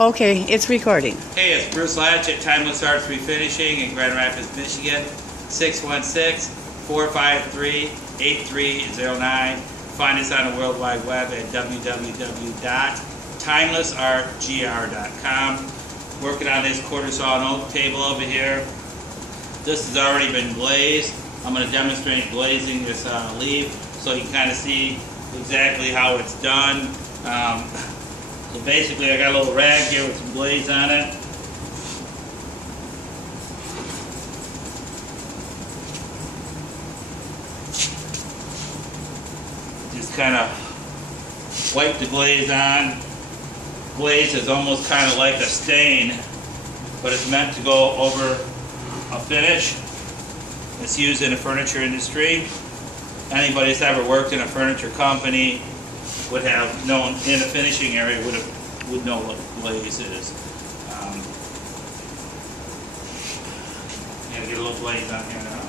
Okay, it's recording. Hey, it's Bruce Latch at Timeless Arts Refinishing in Grand Rapids, Michigan. 616-453-8309. Find us on the World Wide Web at www.timelessartgr.com. Working on this quarter saw and oak table over here. This has already been glazed. I'm going to demonstrate glazing this leaf so you can kind of see exactly how it's done. So basically I got a little rag here with some glaze on it. Just kind of wipe the glaze on. Glaze is almost kind of like a stain, but it's meant to go over a finish. It's used in the furniture industry. Anybody that's ever worked in a furniture company would have known, in the finishing area, would know what glaze is. Gotta get a little glaze on here now.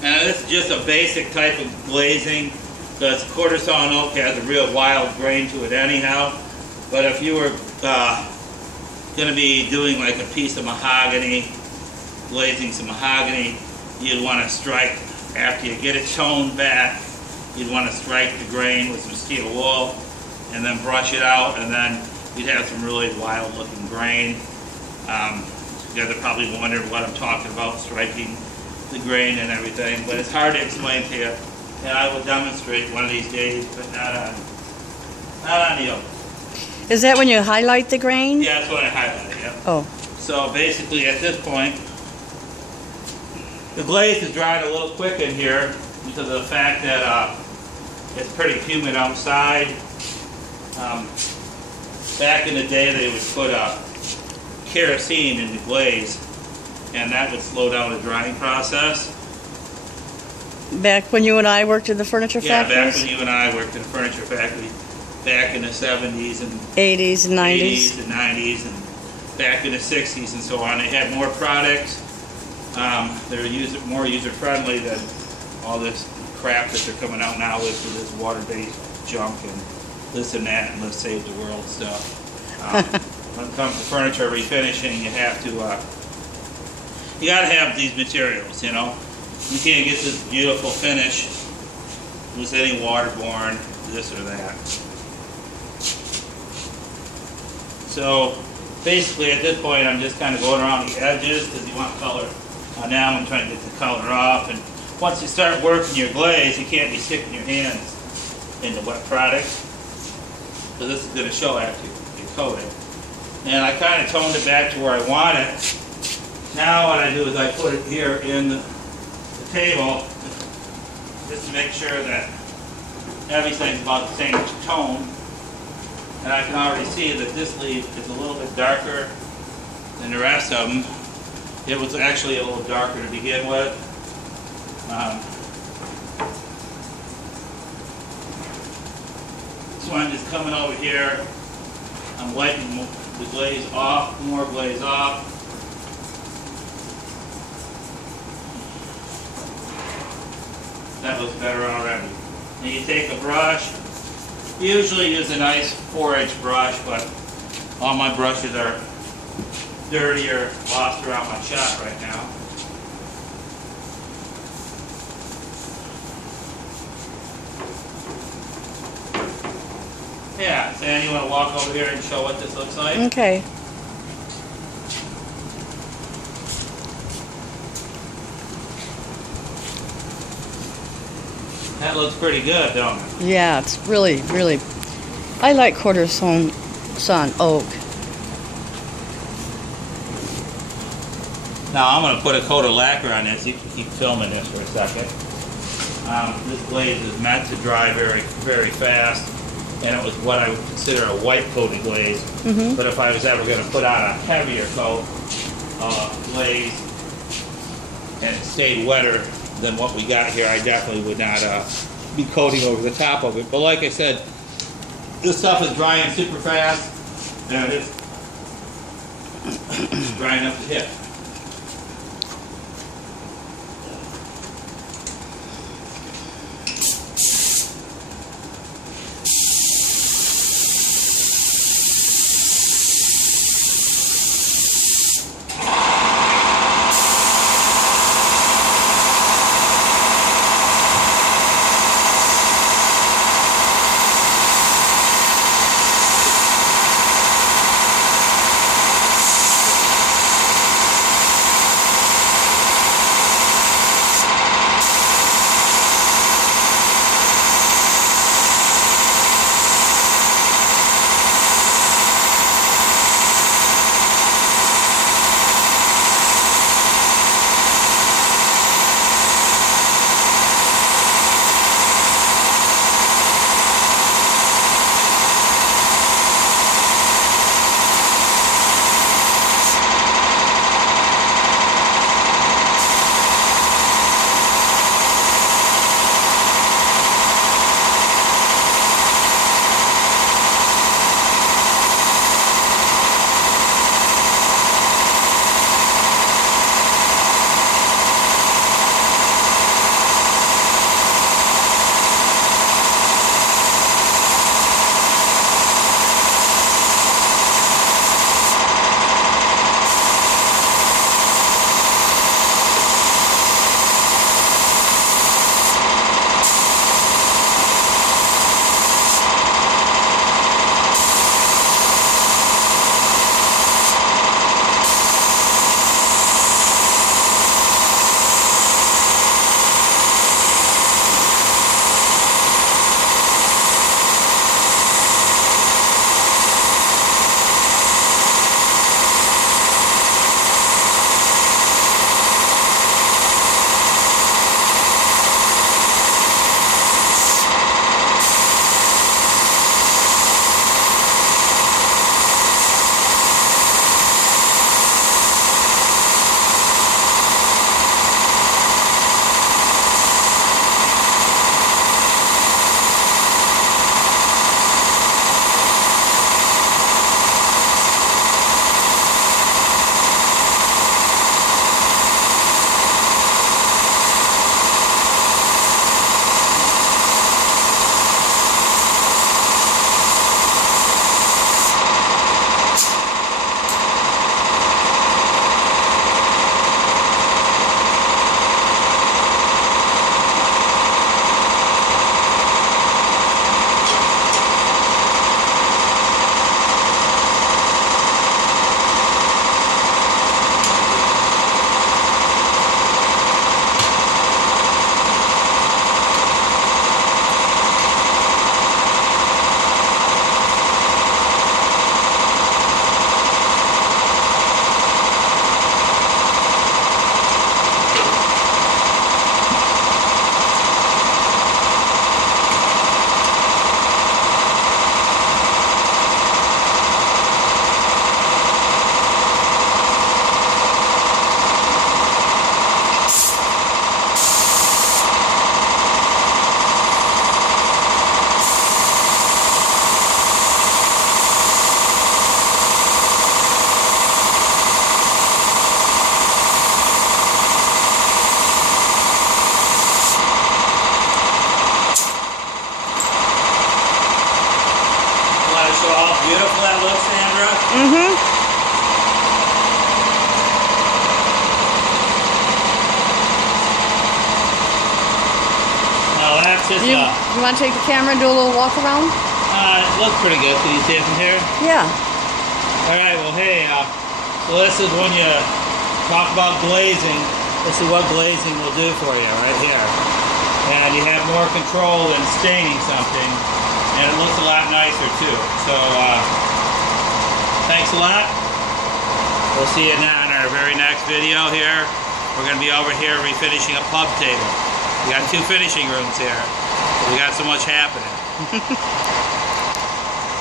Now this is just a basic type of glazing. The quarter saw and oak has a real wild grain to it anyhow. But if you were going to be doing like a piece of mahogany, glazing some mahogany, you'd want to strike, after you get it toned back, you'd want to strike the grain with some steel wool and then brush it out, and then you'd have some really wild looking grain. You guys are probably wondering what I'm talking about, striking the grain and everything, but it's hard to explain to you, and I will demonstrate one of these days, but not on the oak. Is that when you highlight the grain? Yeah, that's what I highlighted, yeah. Oh. So basically at this point, the glaze is drying a little quick in here because of the fact that it's pretty humid outside. Back in the day they would put kerosene in the glaze, and that would slow down the drying process. Back when you and I worked in the furniture factories? Yeah, back when you and I worked in the furniture factory. Back in the 70s and 80s and 90s. 80s and 90s and back in the 60s and so on. They had more products. They're more user-friendly than all this crap that they're coming out now with this water-based junk and this and that and let's save the world stuff. When it comes to furniture refinishing, you have to, you got to have these materials, you know. You can't get this beautiful finish with any waterborne, this or that. So basically at this point I'm just kind of going around the edges because you want color on them. I'm trying to get the color off, and once you start working your glaze you can't be sticking your hands in the wet product because this is going to show after you coat it. And I kind of toned it back to where I want it. Now what I do is I put it here in the table just to make sure that everything's about the same tone. And I can already see that this leaf is a little bit darker than the rest of them. It was actually a little darker to begin with. So I'm just coming over here. I'm wiping the glaze off, more glaze off. That looks better already. And you take a brush. Usually use a nice 4-inch brush, but all my brushes are dirty or lost around my shop right now. Yeah, Sandy, you want to walk over here and show what this looks like? Okay. That looks pretty good, don't it? Yeah, it's really, really... I like quarter saw and oak. Now I'm going to put a coat of lacquer on this. You can keep filming this for a second. This glaze is meant to dry very, very fast, and it was what I would consider a white coated glaze. Mm-hmm. But if I was ever going to put on a heavier coat glaze and it stayed wetter than what we got here, I definitely would not be coating over the top of it. But like I said, this stuff is drying super fast. There it is. Drying up the hip. that's just, You want to take the camera and do a little walk around? it looks pretty good. Can you see it from here? Yeah. Alright, well hey, so this is when you talk about glazing. This is what glazing will do for you right here. And you have more control than staining something. And it looks a lot nicer too. So, thanks a lot. We'll see you now in our very next video here. We're going to be over here refinishing a pub table. We got 2 finishing rooms here. We got so much happening.